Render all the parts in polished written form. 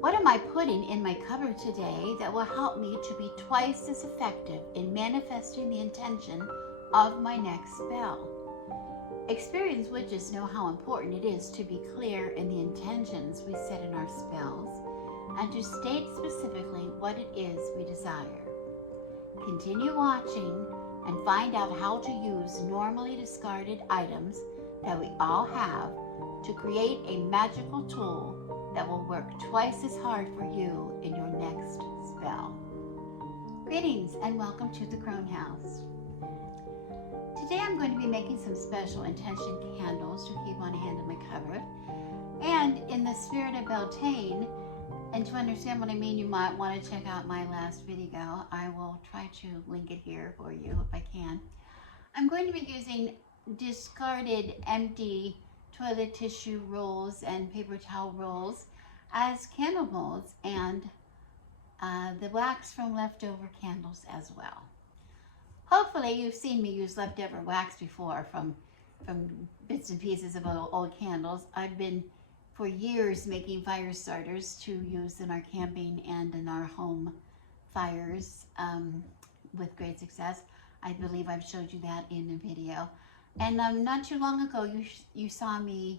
What am I putting in my cupboard today that will help me to be twice as effective in manifesting the intention of my next spell? Experienced witches know how important it is to be clear in the intentions we set in our spells and to state specifically what it is we desire. Continue watching and find out how to use normally discarded items that we all have to create a magical tool that will work twice as hard for you in your next spell. Greetings and welcome to the Crone House. Today I'm going to be making some special intention candles to keep on hand in my cupboard. And in the spirit of Beltane, and to understand what I mean, you might want to check out my last video. I will try to link it here for you if I can. I'm going to be using discarded empty toilet tissue rolls and paper towel rolls as candle molds, and the wax from leftover candles as well. Hopefully you've seen me use leftover wax before from bits and pieces of old candles. I've been for years making fire starters to use in our camping and in our home fires with great success. I believe I've showed you that in a video. And not too long ago, you saw me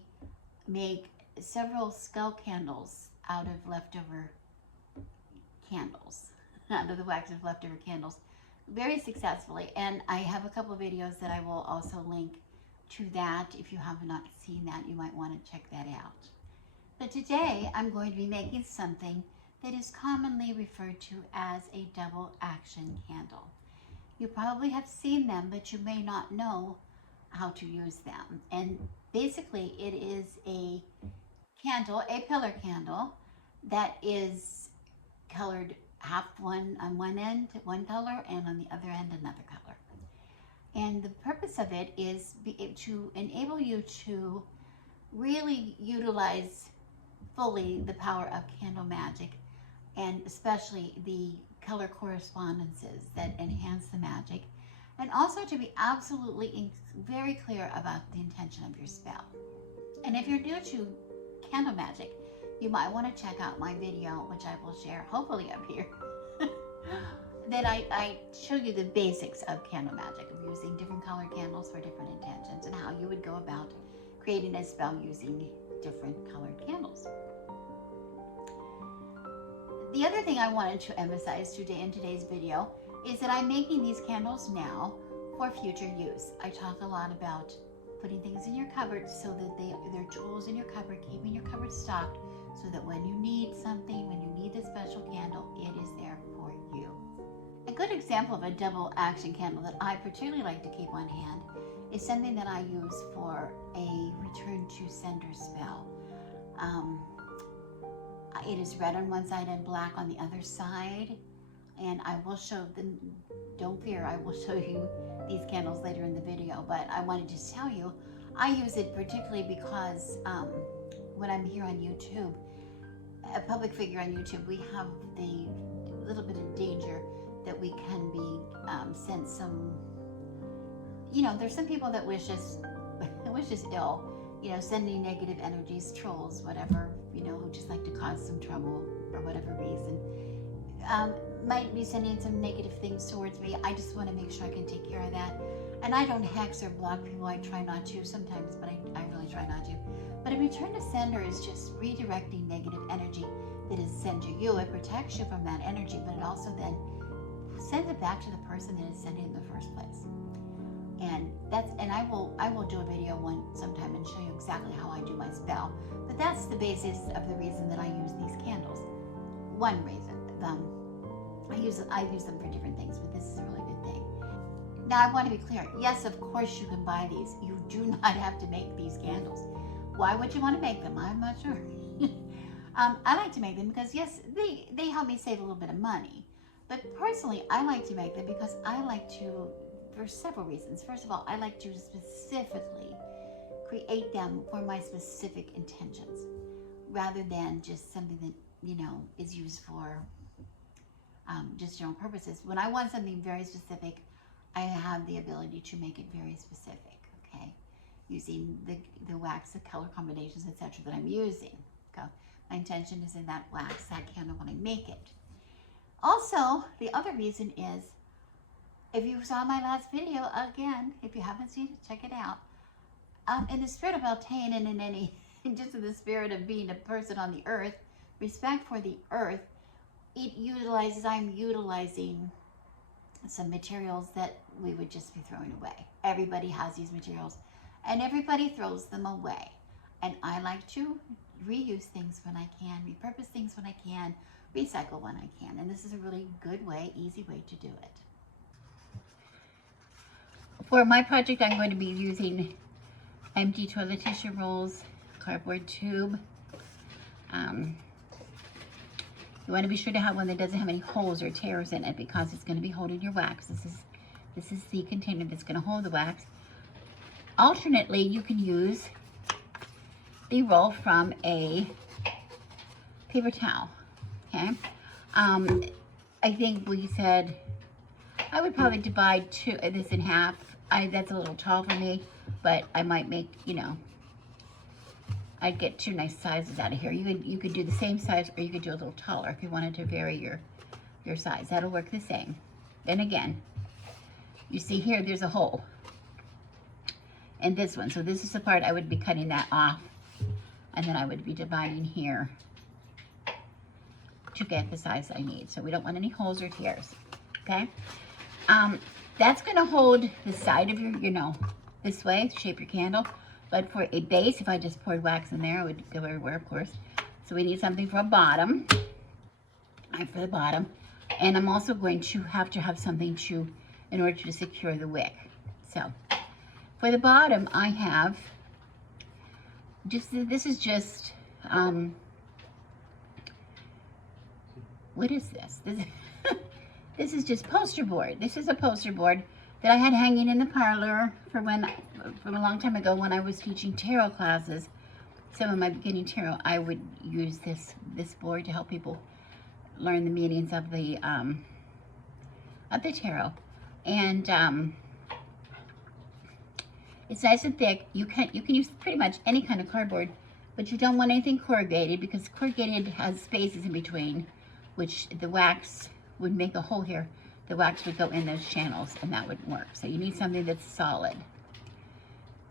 make several skull candles out of leftover candles, out of the wax of leftover candles, very successfully. And I have a couple of videos that I will also link to that. If you have not seen that, you might want to check that out. But today, I'm going to be making something that is commonly referred to as a double action candle. You probably have seen them, but you may not know how to use them. And basically it is a candle, a pillar candle, that is colored half one on one end, one color, and on the other end another color. And the purpose of it is to enable you to really utilize fully the power of candle magic, and especially the color correspondences that enhance the magic, and also to be absolutely very clear about the intention of your spell. And if you're new to candle magic, you might want to check out my video, which I will share hopefully up here, that I show you the basics of candle magic, of using different color candles for different intentions and how you would go about creating a spell using different colored candles. The other thing I wanted to emphasize today in today's video is that I'm making these candles now for future use. I talk a lot about putting things in your cupboard so that they're tools in your cupboard, keeping your cupboard stocked so that when you need something, when you need a special candle, it is there for you. A good example of a double action candle that I particularly like to keep on hand is something that I use for a return to sender spell. It is red on one side and black on the other side. And I will show them, don't fear, I will show you these candles later in the video, but I wanted to tell you, I use it particularly because when I'm here on YouTube, a public figure on YouTube, we have the little bit of danger that we can be sent some, there's some people that wish us ill, sending negative energies, trolls, whatever, who just like to cause some trouble for whatever reason. Might be sending some negative things towards me. I just want to make sure I can take care of that. And I don't hex or block people. I try not to sometimes, but I really try not to. But a return to sender is just redirecting negative energy that is sent to you. It protects you from that energy, but it also then sends it back to the person that is sending it in the first place. And I will do a video sometime and show you exactly how I do my spell. But that's the basis of the reason that I use these candles. One reason. I use them for different things, but this is a really good thing. Now I want to be clear. Yes, of course you can buy these. You do not have to make these candles. Why would you want to make them? I'm not sure. I like to make them because yes, they help me save a little bit of money. But personally, I like to make them because I like to, for several reasons. First of all, I like to specifically create them for my specific intentions, rather than just something that is used for just general purposes. When I want something very specific, I have the ability to make it very specific, okay? using the wax, the color combinations, etc. that I'm using. Okay. My intention is in that wax, that candle when I make it. Also, the other reason is, if you saw my last video, again, if you haven't seen it, check it out. In the spirit of Beltane and just in the spirit of being a person on the earth, respect for the earth, I'm utilizing some materials that we would just be throwing away. Everybody has these materials and everybody throws them away. And I like to reuse things when I can, repurpose things when I can, recycle when I can. And this is a really good way, easy way to do it. For my project, I'm going to be using empty toilet tissue rolls, cardboard tube. You want to be sure to have one that doesn't have any holes or tears in it, because it's going to be holding your wax. This is the container that's going to hold the wax. Alternately, you can use the roll from a paper towel. Okay. I think we said I would probably divide this in half. That's a little tall for me, but I might make, I'd get two nice sizes out of here. You could do the same size, or you could do a little taller if you wanted to vary your size. That'll work the same. Then again, you see here, there's a hole in this one. So this is the part I would be cutting that off, and then I would be dividing here to get the size I need. So we don't want any holes or tears, okay? That's gonna hold the side of your, this way, shape your candle. But for a base, if I just poured wax in there, it would go everywhere, of course. So we need something for a bottom, for the bottom. And I'm also going to have something in order to secure the wick. So for the bottom, I have this is just, what is this? This is just poster board. This is a poster board that I had hanging in the parlor from a long time ago when I was teaching tarot classes. Some of my beginning tarot, I would use this board to help people learn the meanings of the tarot. And it's nice and thick. You can use pretty much any kind of cardboard, but you don't want anything corrugated, because corrugated has spaces in between, which the wax would make a hole here. The wax would go in those channels, and that wouldn't work. So you need something that's solid.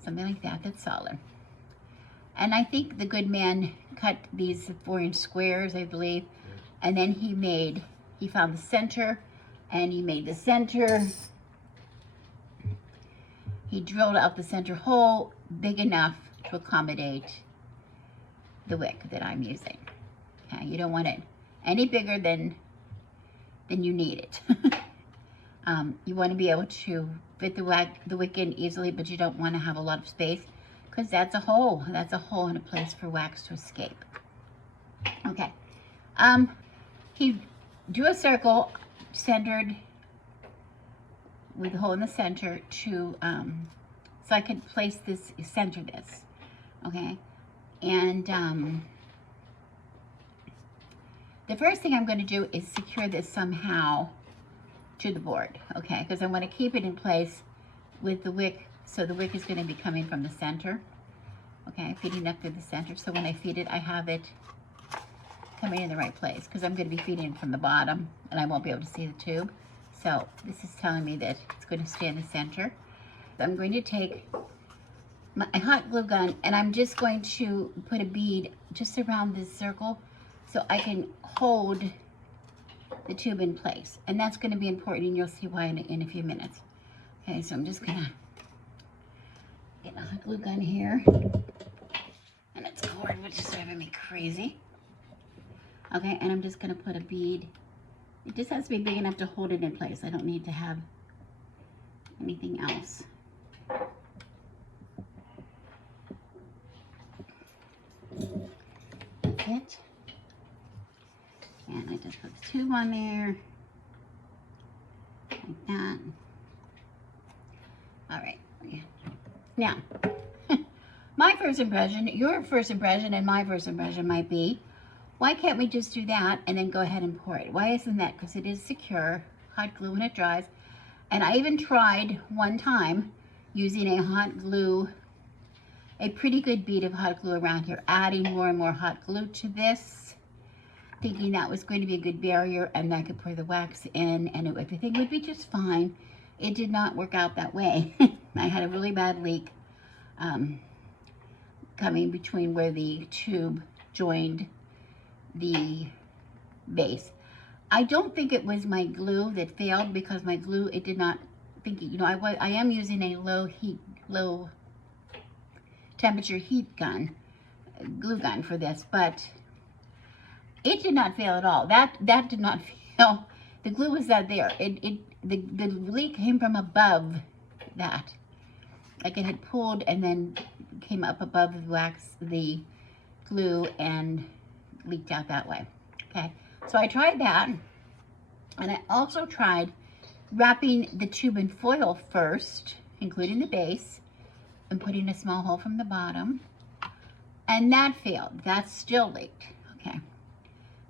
Something like that that's solid. And I think the good man cut these 4-inch squares, I believe. And then he found the center, and he made the center. He drilled out the center hole big enough to accommodate the wick that I'm using. Okay, you don't want it any bigger than you need it. You want to be able to fit the wick in easily, but you don't want to have a lot of space, because that's a hole. That's a hole in a place for wax to escape. Okay. He drew a circle centered with a hole in the center so I could center this. Okay. And the first thing I'm going to do is secure this somehow to the board, okay? Because I want to keep it in place with the wick, so the wick is going to be coming from the center, okay? Feeding up through the center, so when I feed it, I have it coming in the right place, because I'm going to be feeding it from the bottom, and I won't be able to see the tube. So this is telling me that it's going to stay in the center. So I'm going to take my hot glue gun, and I'm just going to put a bead just around this circle, so I can hold the tube in place. And that's going to be important, and you'll see why in a few minutes. Okay, so I'm just going to get a hot glue gun here. And it's cord, which is driving me crazy. Okay, and I'm just going to put a bead. It just has to be big enough to hold it in place. I don't need to have anything else. That's it. And I just put the tube on there, like that. All right. Yeah. Now, my first impression, your first impression, and my first impression might be, why can't we just do that and then go ahead and pour it? Why isn't that? Because it is secure, hot glue when it dries. And I even tried one time using a hot glue a pretty good bead of hot glue around here, adding more and more hot glue to this, thinking that was going to be a good barrier and I could pour the wax in and everything would be just fine. It did not work out that way. I had a really bad leak coming between where the tube joined the base. I don't think it was my glue that failed, because my glue, it did not think, you know, I am using a low temperature heat gun, glue gun for this, but it did not fail at all. That did not fail. The glue was not there. The leak came from above that. Like it had pulled and then came up above the wax, the glue, and leaked out that way. Okay, so I tried that, and I also tried wrapping the tube in foil first, including the base, and putting a small hole from the bottom, and that failed. That still leaked. Okay,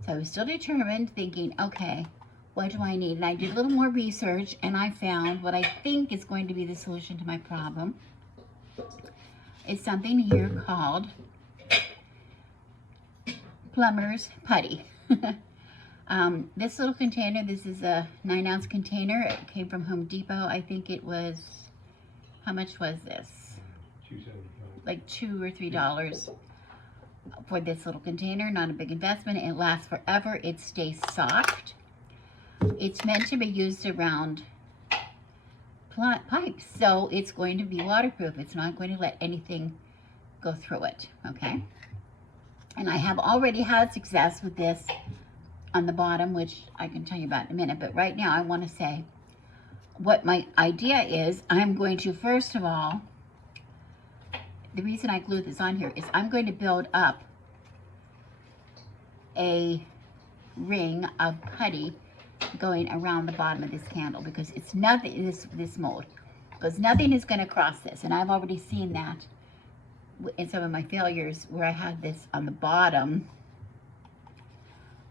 so I was still determined, thinking, okay, what do I need? And I did a little more research, and I found what I think is going to be the solution to my problem. It's something here called plumber's putty. This little container, this is a 9-ounce container. It came from Home Depot. I think it was, how much was this? $2.75. Like $2 or $3 for this little container. Not a big investment. It lasts forever. It stays soft. It's meant to be used around pipes, so it's going to be waterproof. It's not going to let anything go through it, okay? And I have already had success with this on the bottom, which I can tell you about in a minute, but right now I want to say what my idea is. I'm going to, first of all, the reason I glued this on here is I'm going to build up a ring of putty going around the bottom of this candle, because it's nothing, this mold, because nothing is going to cross this. And I've already seen that in some of my failures where I had this on the bottom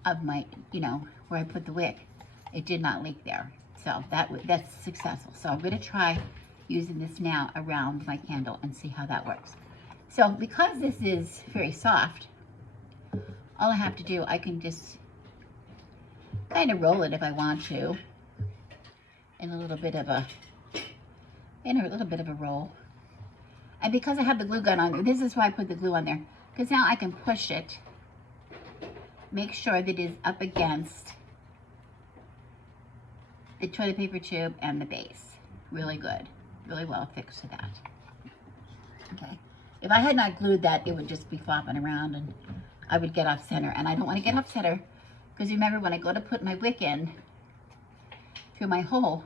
of my, you know, where I put the wick. It did not leak there. So that's successful. So I'm going to try using this now around my candle and see how that works. So because this is very soft, all I have to do, I can just kind of roll it if I want to in a little bit of a roll. And because I have the glue gun on there, this is why I put the glue on there, because now I can push it, make sure that it is up against the toilet paper tube and the base. Really good, really well fixed to that. Okay, if I had not glued that, it would just be flopping around and I would get off center, and I don't want to get off center, because remember, when I go to put my wick in through my hole,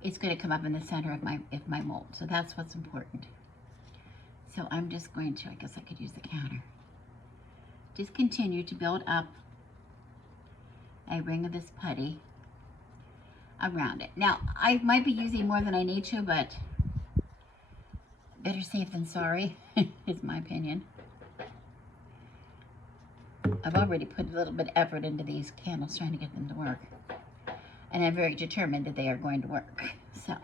it's going to come up in the center of my mold. So that's what's important. So I'm just going to, I guess I could use the counter, just continue to build up a ring of this putty around it. Now, I might be using more than I need to, but better safe than sorry, is my opinion. I've already put a little bit of effort into these candles, trying to get them to work. And I'm very determined that they are going to work. So,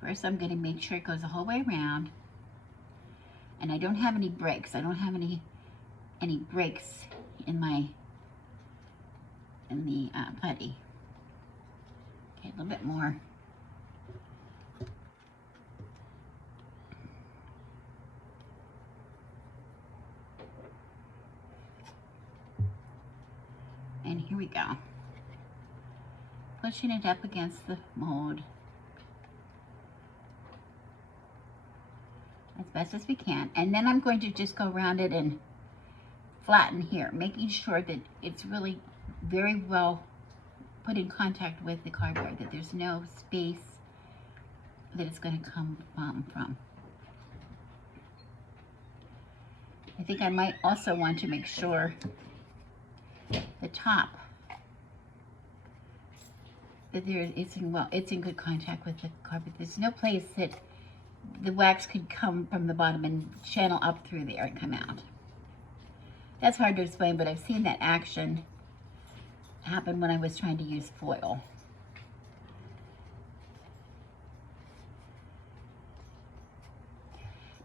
first I'm going to make sure it goes the whole way around. And I don't have any breaks. I don't have any breaks in the putty. Okay, a little bit more. And here we go. Pushing it up against the mold as best as we can. And then I'm going to just go around it and flatten here, making sure that it's really very well put in contact with the cardboard, that there's no space that it's going to come from. I think I might also want to make sure the top that it's in good contact with the carpet. There's no place that the wax could come from the bottom and channel up through there and come out. That's hard to explain, but I've seen that action happen when I was trying to use foil.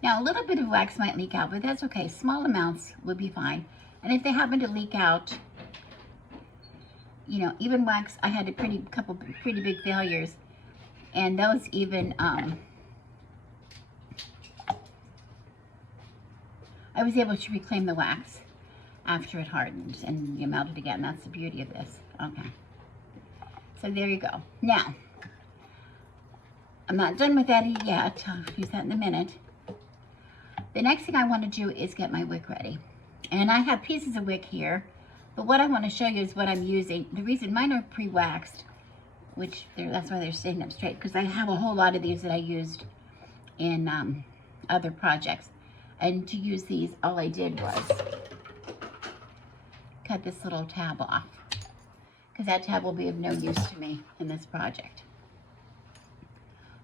Now, a little bit of wax might leak out, but that's okay. Small amounts would be fine. And if they happen to leak out, you know, even wax, I had a couple pretty big failures, and those even, I was able to reclaim the wax after it hardened and you melt it again. That's the beauty of this. Okay. So there you go. Now, I'm not done with that yet. I'll use that in a minute. The next thing I want to do is get my wick ready. And I have pieces of wick here, but what I want to show you is what I'm using. The reason mine are pre-waxed, which that's why they're staying up straight, because I have a whole lot of these that I used in other projects. And to use these, all I did was cut this little tab off, because that tab will be of no use to me in this project.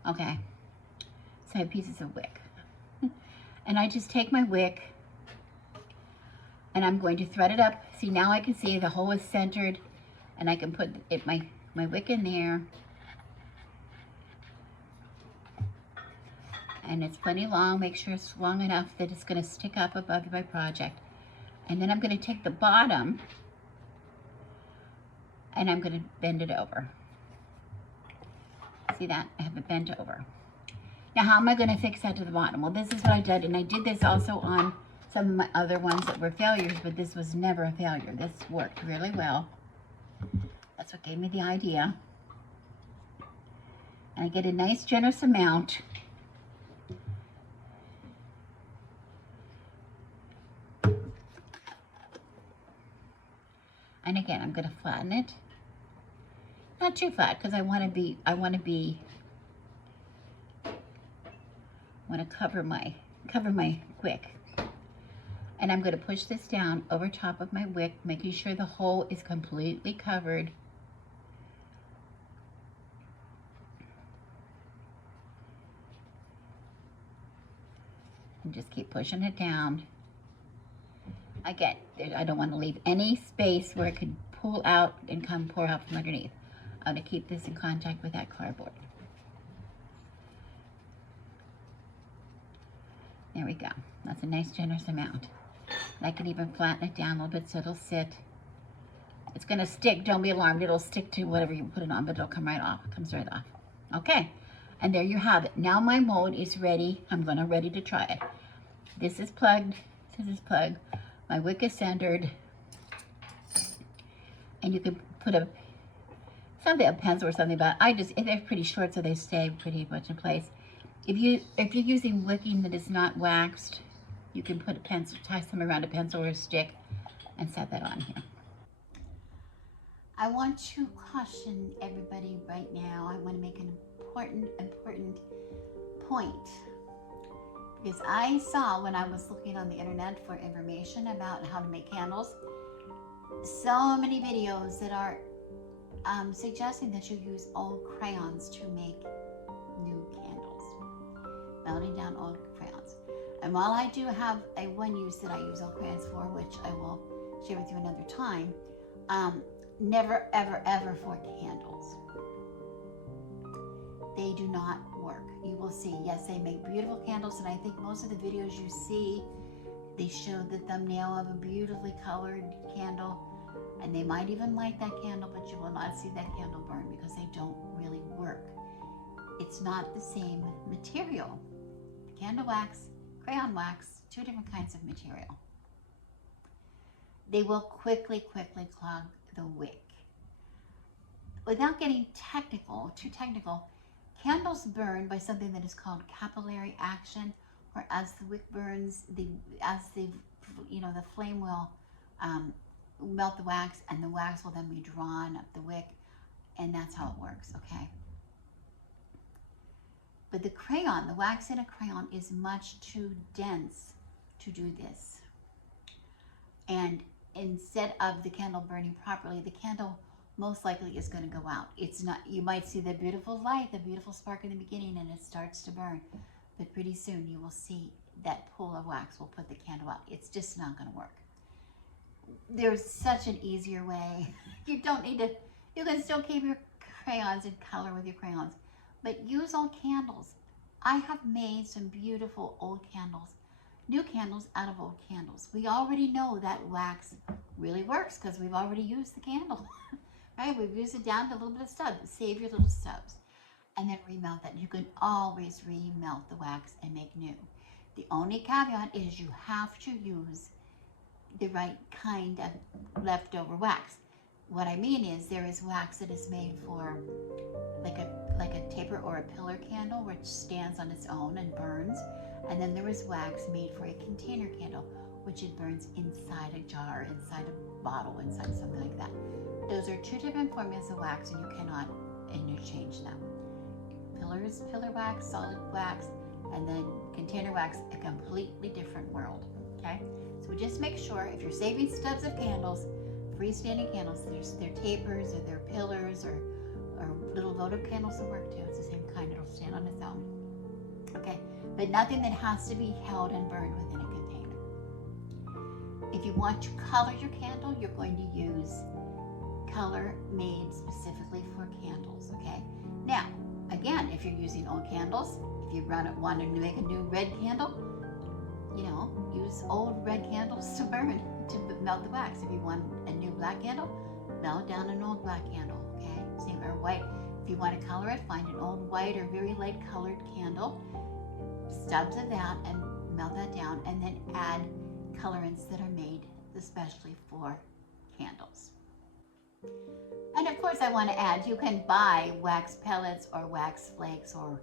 Okay, so I have pieces of wick. And I just take my wick and I'm going to thread it up. See, now I can see the hole is centered, and I can put my wick in there. And it's plenty long. Make sure it's long enough that it's going to stick up above my project. And then I'm going to take the bottom and I'm going to bend it over. See that? I have it bent over. Now, how am I going to fix that to the bottom? Well, this is what I did, and I did this also on some of my other ones that were failures, but this was never a failure. This worked really well. That's what gave me the idea. And I get a nice generous amount. And again, I'm going to flatten it. Not too flat, because I want to cover my wick. And I'm going to push this down over top of my wick, making sure the hole is completely covered. And just keep pushing it down. Again, I don't want to leave any space where it could pull out and pour out from underneath. I'm going to keep this in contact with that cardboard. There we go. That's a nice generous amount. And I can even flatten it down a little bit so it'll sit. It's going to stick. Don't be alarmed. It'll stick to whatever you put it on, but it'll come right off. It comes right off. Okay. And there you have it. Now my mold is ready. I'm ready to try it. This is plugged. This is plugged. My wick is centered. And you can put a pencil or something, but they're pretty short, so they stay pretty much in place. If you're using wicking that is not waxed, you can put a pencil, tie some around a pencil or a stick, and set that on here. I want to caution everybody right now. I want to make an important point, because I saw when I was looking on the internet for information about how to make candles, so many videos that are suggesting that you use old crayons to make new candles, melting down old crayons. And while I do have one use that I use old crayons for, which I will share with you another time, never ever for candles. They do not work. You will see, yes, they make beautiful candles, and I think most of the videos you see, they show the thumbnail of a beautifully colored candle, and they might even light that candle, but you will not see that candle burn because they don't really work. It's not the same material. Candle wax, crayon wax, two different kinds of material. They will quickly clog the wick. Without getting too technical, candles burn by something that is called capillary action, or as the wick burns, the flame will melt the wax, and the wax will then be drawn up the wick, and that's how it works, okay? But the crayon, the wax in a crayon is much too dense to do this. And instead of the candle burning properly, the candle most likely is going to go out. It's not, you might see the beautiful light, the beautiful spark in the beginning, and it starts to burn. But pretty soon you will see that pool of wax will put the candle out. It's just not going to work. There's such an easier way. You don't need to, you can still keep your crayons and color with your crayons, but use old candles. I have made some beautiful old candles, new candles out of old candles. We already know that wax really works because we've already used the candle, right? We've used it down to a little bit of stubs. Save your little stubs and then remelt that. You can always remelt the wax and make new. The only caveat is you have to use the right kind of leftover wax. What I mean is there is wax that is made for like a taper or a pillar candle, which stands on its own and burns. And then there is wax made for a container candle, which it burns inside a jar, inside a bottle, inside something like that. Those are two different formulas of wax, and you cannot interchange them. Pillar wax, solid wax, and then container wax, a completely different world. Okay, so just make sure if you're saving stubs of candles, freestanding candles, they're tapers or they're pillars or little votive candles will work too. It's the same kind, it'll stand on its own. Okay, but nothing that has to be held and burned within a container. If you want to color your candle, you're going to use color made specifically for candles. Okay, now again, if you're using old candles, if you want to make a new red candle, use old red candles to burn, to melt the wax. If you want a new black candle, melt down an old black candle, okay? Same, or white. If you want to color it, find an old white or very light colored candle, stubs of that, and melt that down, and then add colorants that are made especially for candles. And of course I want to add, you can buy wax pellets or wax flakes or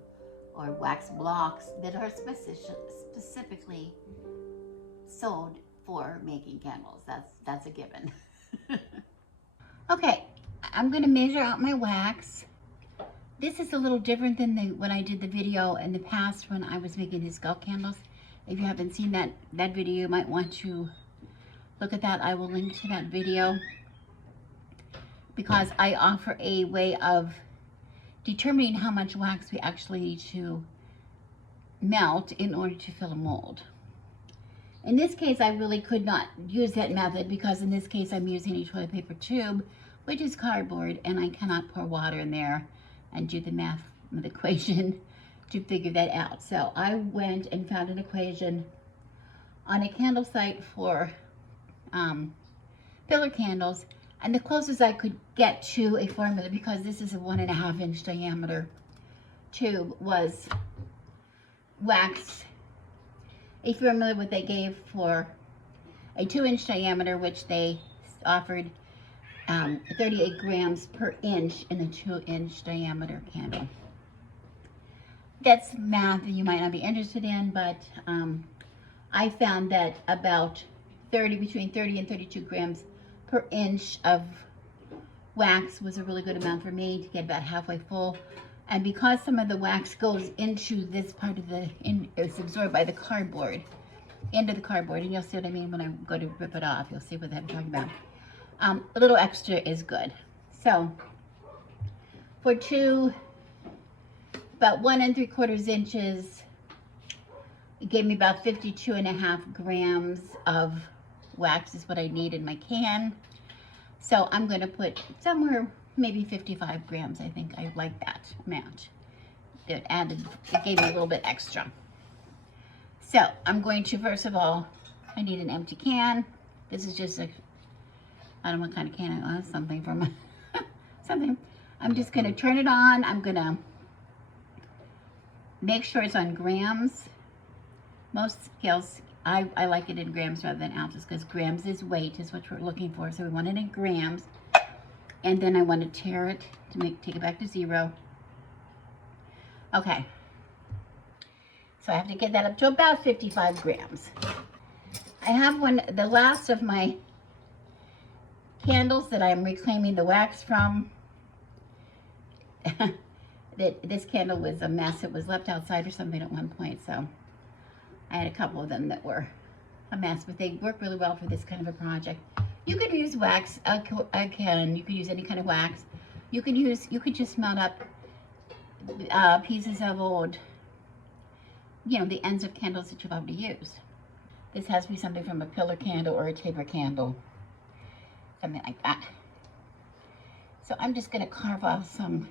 wax blocks that are specifically sold for making candles. That's a given. Okay, I'm going to measure out my wax. This is a little different than when I did the video in the past when I was making these skull candles. If you haven't seen that video, you might want to look at that. I will link to that video because I offer a way of determining how much wax we actually need to melt in order to fill a mold. In this case, I really could not use that method because in this case, I'm using a toilet paper tube, which is cardboard, and I cannot pour water in there and do the math equation to figure that out. So I went and found an equation on a candle site for pillar candles, and the closest I could get to a formula, because this is a 1.5 inch diameter tube, was wax. A formula what they gave for a 2 inch diameter, which they offered 38 grams per inch in the 2 inch diameter candle. That's math that you might not be interested in, but I found that about between 30 and 32 grams per inch of wax was a really good amount for me to get about halfway full. And because some of the wax goes into this part of it's absorbed by the cardboard, into the cardboard, and you'll see what I mean when I go to rip it off. You'll see what I'm talking about. A little extra is good. So for about 1 3/4 inches, it gave me about 52.5 grams of wax is what I need in my can. So I'm going to put somewhere maybe 55 grams. I think I like that amount. It gave me a little bit extra. So I'm going to, first of all, I need an empty can. This is just I don't know what kind of can it was, something from something. I'm just going to turn it on. I'm going to make sure it's on grams. Most scales, I like it in grams rather than ounces, because grams is weight, is what we're looking for. So we want it in grams. And then I want to tare it to take it back to 0. Okay. So I have to get that up to about 55 grams. I have the last of my candles that I'm reclaiming the wax from. This candle was a mess. It was left outside or something at one point, so I had a couple of them that were a mess, but they work really well for this kind of a project. You could use wax, you could use any kind of wax. You could just melt up pieces of old, the ends of candles that you've already used. This has to be something from a pillar candle or a taper candle, something like that. So I'm just going to carve off some,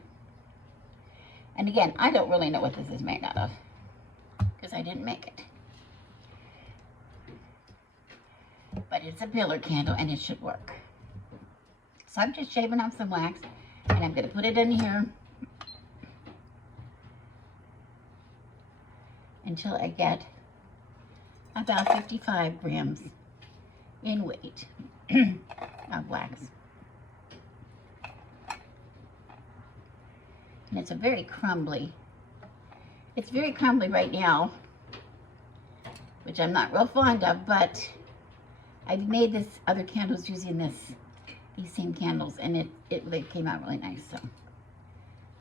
and again, I don't really know what this is made out of. I didn't make it. But it's a pillar candle and it should work. So I'm just shaving off some wax and I'm going to put it in here until I get about 55 grams in weight of wax. And it's a very crumbly. It's very crumbly right now, which I'm not real fond of, but I've made this other candles using these same candles, and they came out really nice, so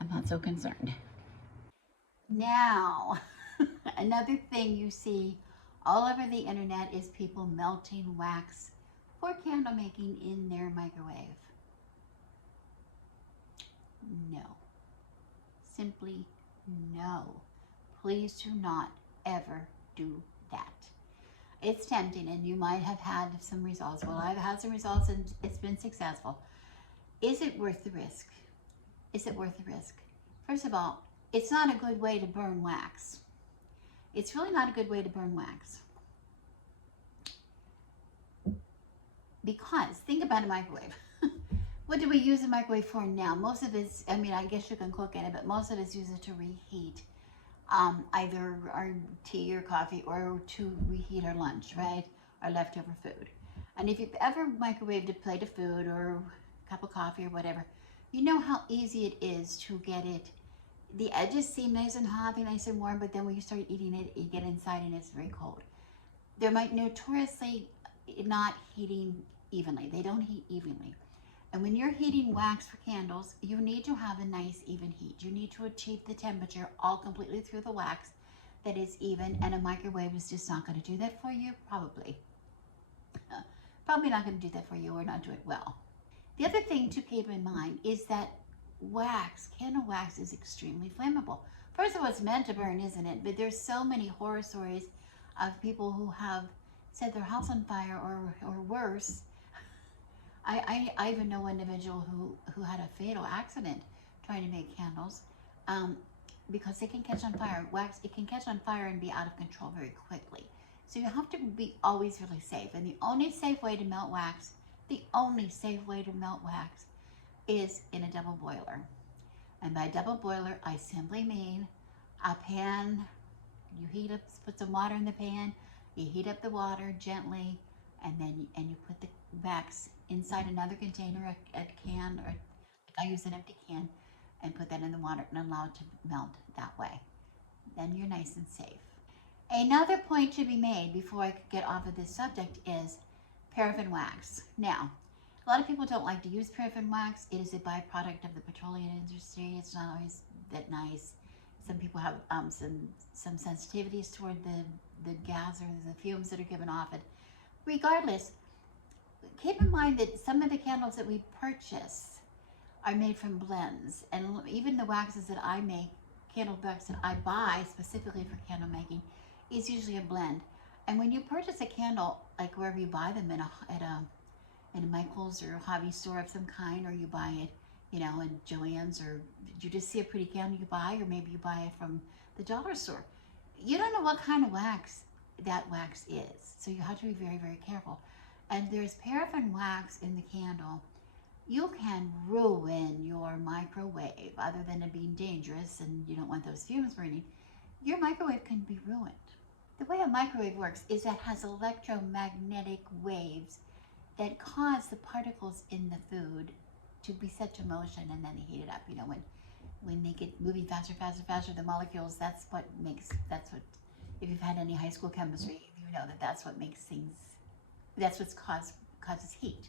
I'm not so concerned. Now, another thing you see all over the internet is people melting wax for candle making in their microwave. No. Simply no. Please do not ever do that. It's tempting and you might have had some results. Well, I've had some results and it's been successful. Is it worth the risk? Is it worth the risk? First of all, it's not a good way to burn wax. It's really not a good way to burn wax. Because, think about a microwave. What do we use a microwave for now? Most of it's, I mean, I guess you can cook in it, but most of it's used to reheat either our tea or coffee or to reheat our lunch, right? Our leftover food. And if you've ever microwaved a plate of food or a cup of coffee or whatever, you know how easy it is to get it. The edges seem nice and hot, nice and warm, but then when you start eating it, you get inside and it's very cold. They're notoriously not heating evenly. They don't heat evenly. And when you're heating wax for candles, you need to have a nice even heat. You need to achieve the temperature all completely through the wax that is even, and a microwave is just not going to do that for you, probably. Probably not going to do that for you or not do it well. The other thing to keep in mind is that wax, candle wax, is extremely flammable. First of all, it's meant to burn, isn't it? But there's so many horror stories of people who have set their house on fire or worse. I even know one individual who had a fatal accident trying to make candles because they can catch on fire. Wax, it can catch on fire and be out of control very quickly. So you have to be always really safe. And the only safe way to melt wax, is in a double boiler. And by double boiler, I simply mean a pan. You heat up, put some water in the pan, you heat up the water gently, and then you put the wax inside another container, a can, or I use an empty can, and put that in the water and allow it to melt that way. Then you're nice and safe. Another point to be made before I get off of this subject is paraffin wax. Now, a lot of people don't like to use paraffin wax. It is a byproduct of the petroleum industry. It's not always that nice. Some people have some sensitivities toward the gas or the fumes that are given off it. Regardless, keep in mind that some of the candles that we purchase are made from blends, and even the waxes that I make, candle wax that I buy specifically for candle making, is usually a blend. And when you purchase a candle, like wherever you buy them in a Michael's or a hobby store of some kind, or you buy it, you know, in Joann's, or you just see a pretty candle you buy, or maybe you buy it from the dollar store. You don't know what kind of wax that wax is, so you have to be very, very careful. And there's paraffin wax in the candle. You can ruin your microwave, other than it being dangerous and you don't want those fumes burning. Your microwave can be ruined. The way a microwave works is that it has electromagnetic waves that cause the particles in the food to be set to motion, and then they heat it up. You know, when they get moving faster, the molecules, that's what, if you've had any high school chemistry, you know that's what makes things, that's what causes heat.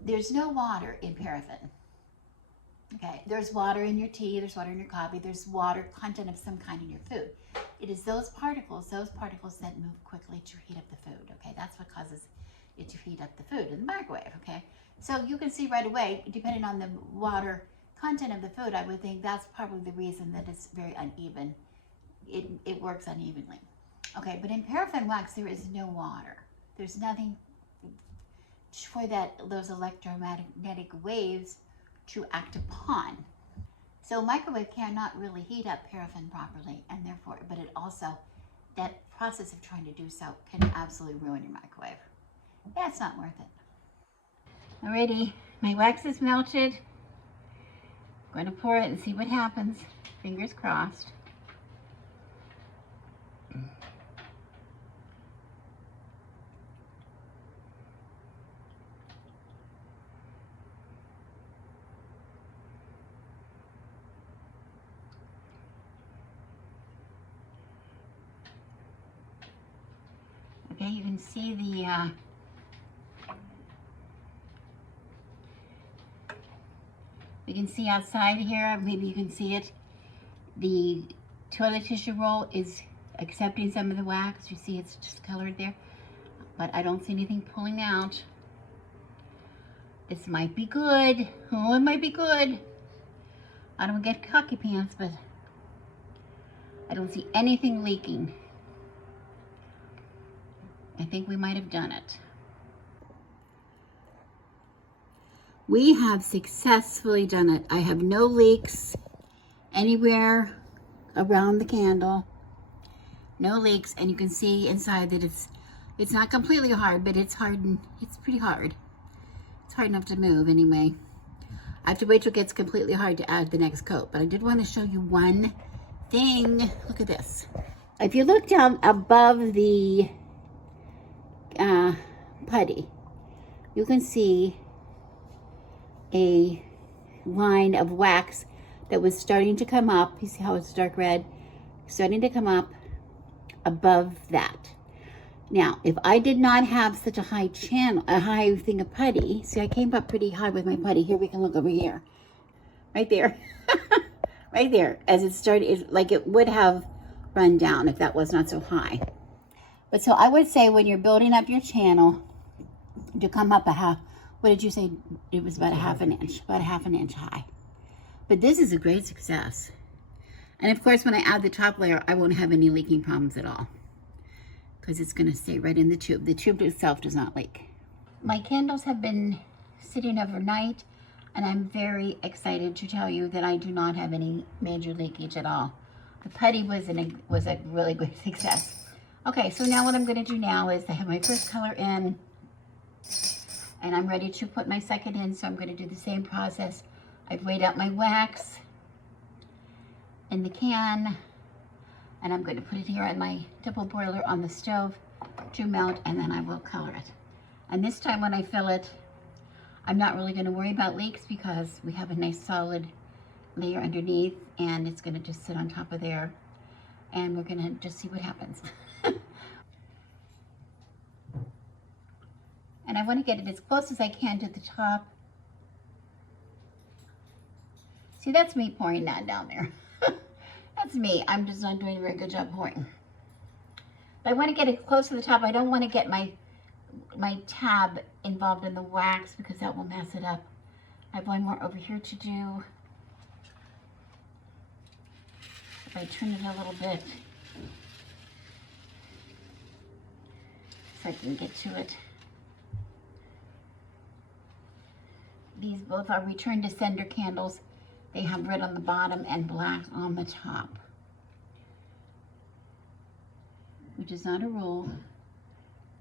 There's no water in paraffin. Okay, there's water in your tea, there's water in your coffee, there's water content of some kind in your food. It is those particles that move quickly to heat up the food, okay? That's what causes it to heat up the food in the microwave, okay? So you can see right away, depending on the water content of the food, I would think that's probably the reason that it's very uneven. It works unevenly. Okay, but in paraffin wax, there is no water. There's nothing for those electromagnetic waves to act upon. So a microwave cannot really heat up paraffin properly, and therefore, but it also that process of trying to do so can absolutely ruin your microwave. Yeah, it's not worth it. Alrighty, my wax is melted. I'm going to pour it and see what happens. Fingers crossed. Okay, you can see the you can see outside here, maybe you can see it. The toilet tissue roll is accepting some of the wax. You see it's just colored there, but I don't see anything pulling out. This might be good. Oh, it might be good. I don't get cocky pants, but I don't see anything leaking. I think we might have done it. We have successfully done it. I have no leaks anywhere around the candle. No leaks, and you can see inside that it's not completely hard, but it's hard and it's pretty hard. It's hard enough to move anyway. I have to wait till it gets completely hard to add the next coat, but I did want to show you one thing. Look at this. If you look down above the putty, you can see a line of wax that was starting to come up. You see how it's dark red? Starting to come up above that. Now, if I did not have such a high thing of putty, see, I came up pretty high with my putty. Here, we can look over here. Right there. Right there. As it started, like it would have run down if that was not so high. But so I would say when you're building up your channel, to come up a half, what did you say? It was about a half an inch high. But this is a great success. And of course, when I add the top layer, I won't have any leaking problems at all, because it's going to stay right in the tube. The tube itself does not leak. My candles have been sitting overnight, and I'm very excited to tell you that I do not have any major leakage at all. The putty was a really good success. Okay, so now what I'm going to do now is I have my first color in, and I'm ready to put my second in, so I'm going to do the same process. I've weighed out my wax in the can, and I'm going to put it here on my double boiler on the stove to melt, and then I will color it. And this time when I fill it, I'm not really going to worry about leaks because we have a nice solid layer underneath, and it's going to just sit on top of there, and we're going to just see what happens. And I want to get it as close as I can to the top. See, that's me pouring that down there. That's me. I'm just not doing a very good job pouring. But I want to get it close to the top. I don't want to get my tab involved in the wax because that will mess it up. I have one more over here to do. If I turn it a little bit so I can get to it. These both are return to sender candles. They have red on the bottom and black on the top, which is not a rule.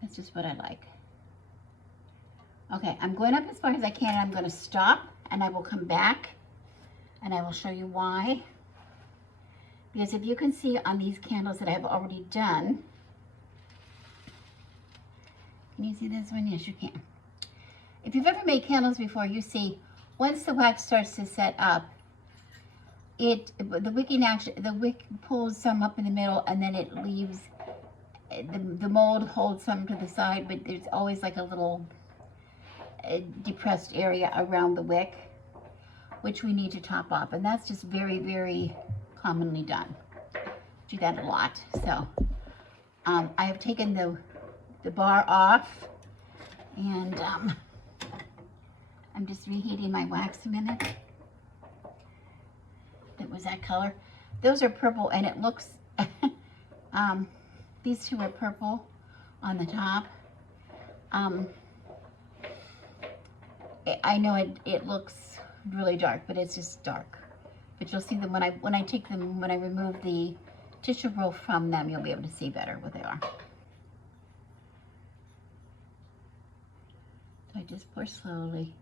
That's just what I like. Okay, I'm going up as far as I can, and I'm going to stop, and I will come back, and I will show you why. Because if you can see on these candles that I've already done, can you see this one? Yes, you can. If you've ever made candles before, you see once the wax starts to set up, the wick pulls some up in the middle, and then it leaves the mold holds some to the side, but there's always like a little depressed area around the wick, which we need to top off, and that's just very, very commonly done. Do that a lot. So I have taken the bar off, and I'm just reheating my wax a minute. It was that color. Those are purple, and it looks, these two are purple on the top. I know it looks really dark, but it's just dark. But you'll see them when I remove the tissue roll from them, you'll be able to see better what they are. So I just pour slowly.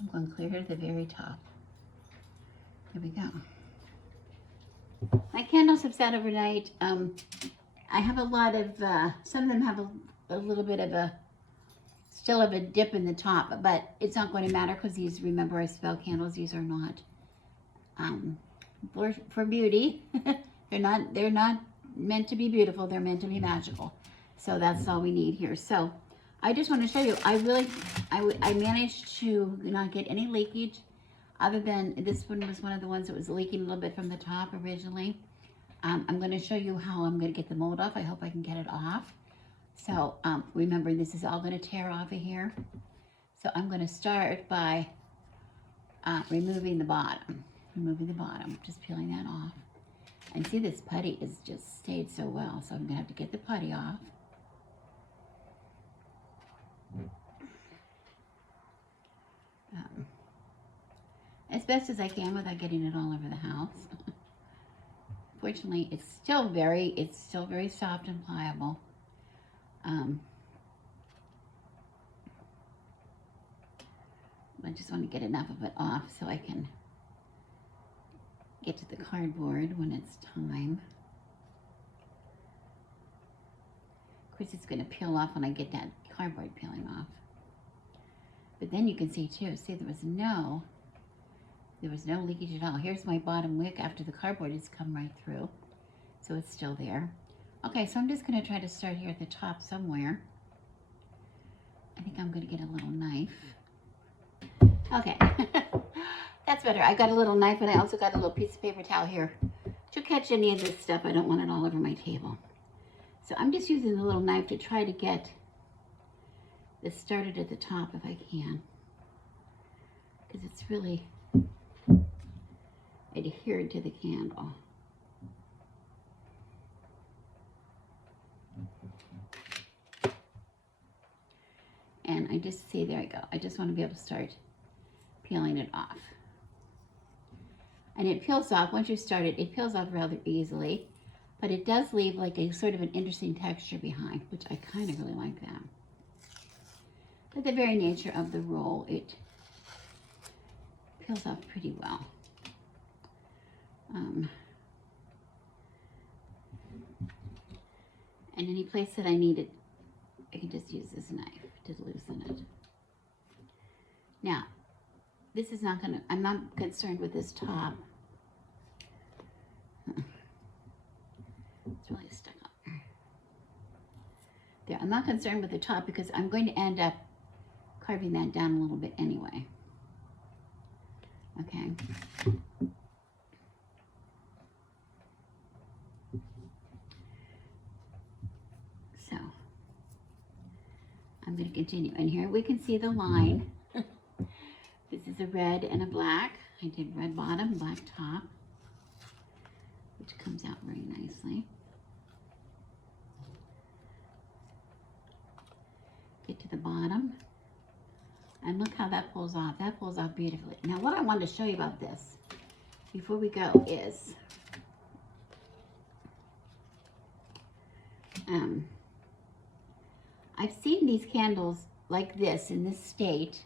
I'm going clear to the very top. Here we go. My candles have sat overnight. I have a lot of, some of them have a little bit of still have a dip in the top, but it's not going to matter because these, remember, I spell candles. These are not for beauty. they're not meant to be beautiful. They're meant to be magical. So that's all we need here. So I just want to show you. I managed to not get any leakage, other than this one was one of the ones that was leaking a little bit from the top originally. I'm going to show you how I'm going to get the mold off. I hope I can get it off. So remember, this is all going to tear off of here. So I'm going to start by removing the bottom. Just peeling that off. And see, this putty has just stayed so well. So I'm going to have to get the putty off. As best as I can without getting it all over the house. Fortunately, it's still very soft and pliable. I just want to get enough of it off so I can get to the cardboard when it's time. Of course, it's going to peel off when I get that cardboard peeling off. But then you can see too, see there was no leakage at all. Here's my bottom wick after the cardboard has come right through. So it's still there. Okay, so I'm just going to try to start here at the top somewhere. I think I'm going to get a little knife. Okay, that's better. I got a little knife, and I also got a little piece of paper towel here to catch any of this stuff. I don't want it all over my table. So I'm just using the little knife to try to get this started at the top if I can, because it's really adhered to the candle. And I just see, there I go. I just want to be able to start peeling it off. And it peels off, once you start it, it peels off rather easily, but it does leave like a sort of an interesting texture behind, which I kind of really like that. But the very nature of the roll, it peels off pretty well. And any place that I need it, I can just use this knife to loosen it. Now, this is not gonna, I'm not concerned with this top. It's really stuck up there. I'm not concerned with the top because I'm going to end up carving that down a little bit anyway. Okay. So I'm going to continue. And here we can see the line. This is a red and a black. I did red bottom, black top, which comes out very nicely. Get to the bottom. And look how that pulls off. That pulls off beautifully. Now, what I wanted to show you about this before we go is I've seen these candles like this in this state.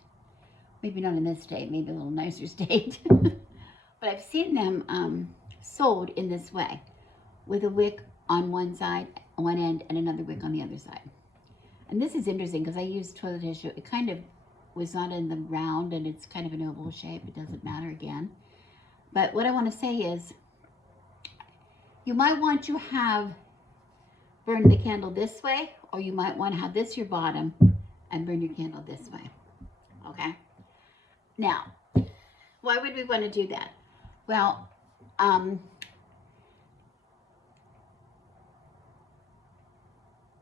Maybe not in this state, maybe a little nicer state. But I've seen them sold in this way, with a wick on one side, one end, and another wick on the other side. And this is interesting because I used toilet tissue. It kind of was not in the round, and it's kind of an oval shape. It doesn't matter again. But what I want to say is, you might want to have burned the candle this way, or you might want to have this your bottom and burn your candle this way. Okay? Now, why would we want to do that? Well,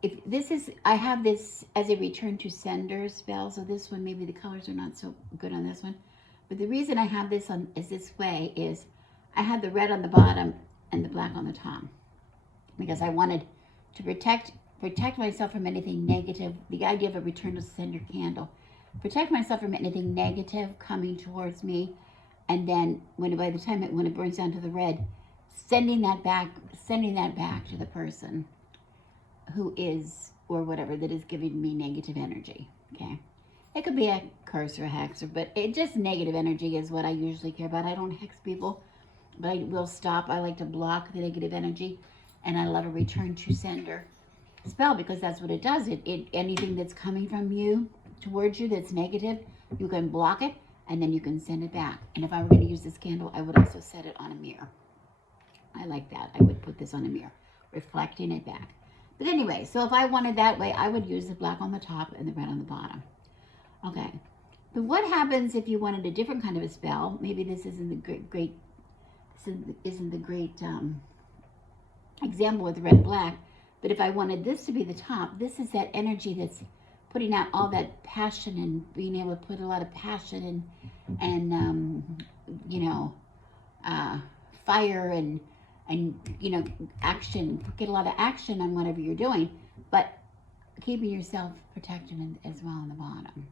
if this is, I have this as a return to sender spell, so this one, maybe the colors are not so good on this one. But the reason I have this on is this way is I had the red on the bottom and the black on the top, because I wanted to protect myself from anything negative. The idea of a return to sender candle, protect myself from anything negative coming towards me, and then when by the time when it burns down to the red, sending that back to the person who is, or whatever, that is giving me negative energy. Okay, it could be a curse or a hex, but it just negative energy is what I usually care about. I don't hex people, but I will stop. I like to block the negative energy, and I love a return to sender spell, because that's what it does. It anything that's coming from you towards you that's negative, you can block it, and then you can send it back. And if I were going to use this candle, I would also set it on a mirror. I like that. I would put this on a mirror, reflecting it back. But anyway, so if I wanted that way, I would use the black on the top and the red on the bottom. Okay. But what happens if you wanted a different kind of a spell? Maybe this isn't the great example with the red and black. But if I wanted this to be the top, this is that energy that's putting out all that passion and being able to put a lot of passion and you know, fire and you know, action, get a lot of action on whatever you're doing, but keeping yourself protected as well on the bottom.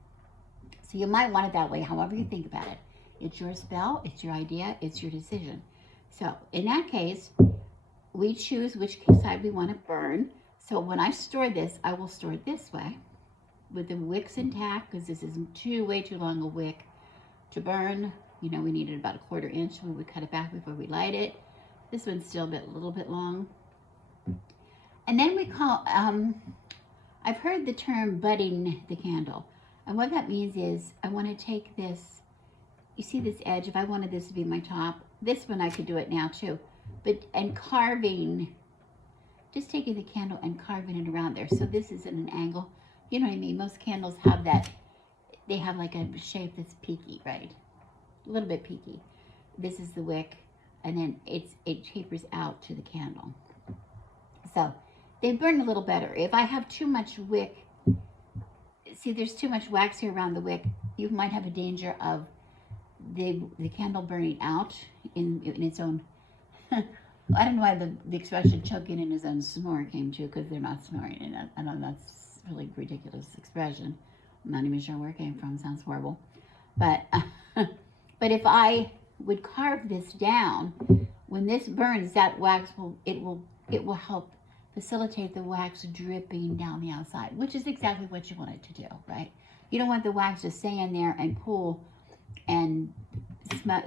So you might want it that way, however you think about it. It's your spell, it's your idea, it's your decision. So in that case, we choose which side we want to burn. So when I store this, I will store it this way with the wicks intact, because this is way too long a wick to burn. You know, we needed about 1/4 inch. We would cut it back before we light it. This one's still a little bit long. And then we call, I've heard the term budding the candle. And what that means is I want to take this, you see this edge, if I wanted this to be my top, this one I could do it now too. But, and carving, just taking the candle and carving it around there. So this is at an angle. You know what I mean? Most candles have that, they have like a shape that's peaky, right? A little bit peaky. This is the wick, and then it tapers out to the candle. So they burn a little better. If I have too much wick, see there's too much wax here around the wick, you might have a danger of the candle burning out in its own, I don't know why the expression choking in his own snore came to, because they're not snoring. And I know that's a really ridiculous expression. I'm not even sure where it came from. Sounds horrible. But but if I would carve this down, when this burns, that wax will help facilitate the wax dripping down the outside, which is exactly what you want it to do, right? You don't want the wax to stay in there and pool and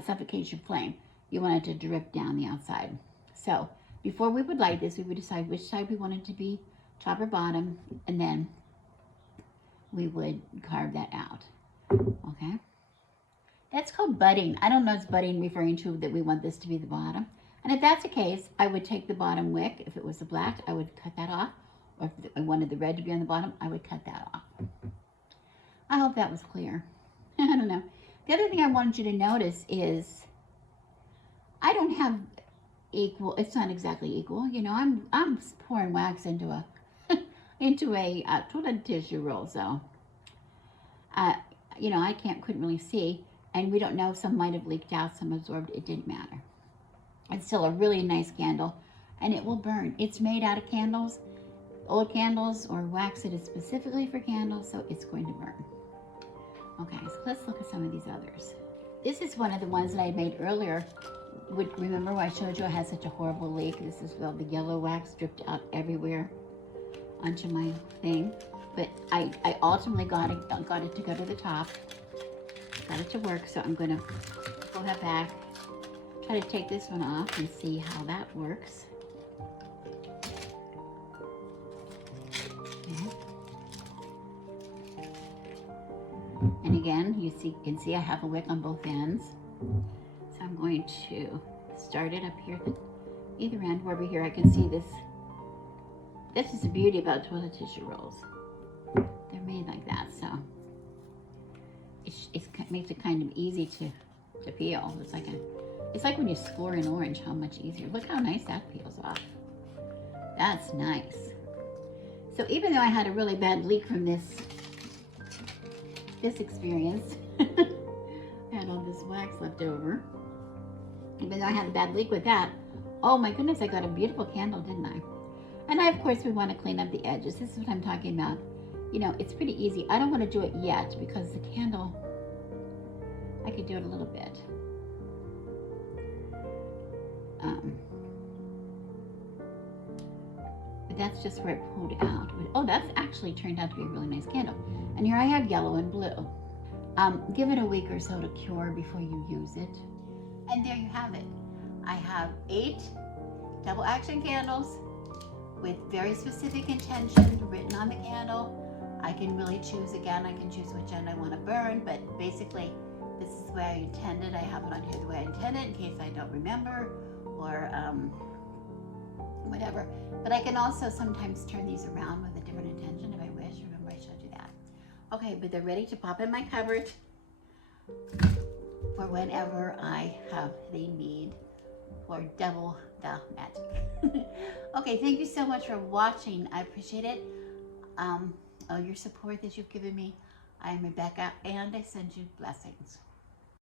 suffocate your flame. You want it to drip down the outside. So before we would light this, we would decide which side we wanted to be, top or bottom, and then we would carve that out. Okay, that's called budding. I don't know if it's budding referring to that we want this to be the bottom. And if that's the case, I would take the bottom wick. If it was the black, I would cut that off. Or if I wanted the red to be on the bottom, I would cut that off. I hope that was clear. I don't know. The other thing I wanted you to notice is I don't have equal, it's not exactly equal. You know, I'm pouring wax into a into a toilet tissue roll, so you know, I couldn't really see, and we don't know if some might have leaked out, some absorbed. It didn't matter. It's still a really nice candle, and it will burn. It's made out of candles, old candles, or wax that is specifically for candles, so it's going to burn. Okay, so let's look at some of these others. This is one of the ones that I made earlier. Remember when I showed you I had such a horrible leak? This is well, the yellow wax dripped out everywhere onto my thing. But I ultimately got it to go to the top. Got it to work, so I'm going to pull that back. Try to take this one off and see how that works. Okay. And again, you can see I have a wick on both ends. So I'm going to start it up here at either end. Over here I can see this. This is the beauty about toilet tissue rolls. They're made like that, so it makes it kind of easy to peel. It's like when you score an orange, how much easier. Look how nice that peels off. That's nice. So even though I had a really bad leak from this experience, I had all this wax left over. Even though I had a bad leak with that, oh my goodness, I got a beautiful candle, didn't I? And of course, we want to clean up the edges. This is what I'm talking about. You know, it's pretty easy. I don't want to do it yet because the candle, I could do it a little bit. that's just where it pulled out. Oh, that's actually turned out to be a really nice candle. And here I have yellow and blue. Give it a week or so to cure before you use it. And there you have it. I have 8 double action candles with very specific intention written on the candle. I can really choose again. I can choose which end I want to burn, but basically this is the way I intended. I have it on here the way I intended in case I don't remember or whatever. But I can also sometimes turn these around with a different intention if I wish. Remember, I showed you that. Okay, but they're ready to pop in my cupboard for whenever I have the need for double the magic. Okay, thank you so much for watching. I appreciate it. All your support that you've given me. I am Rebecca, and I send you blessings.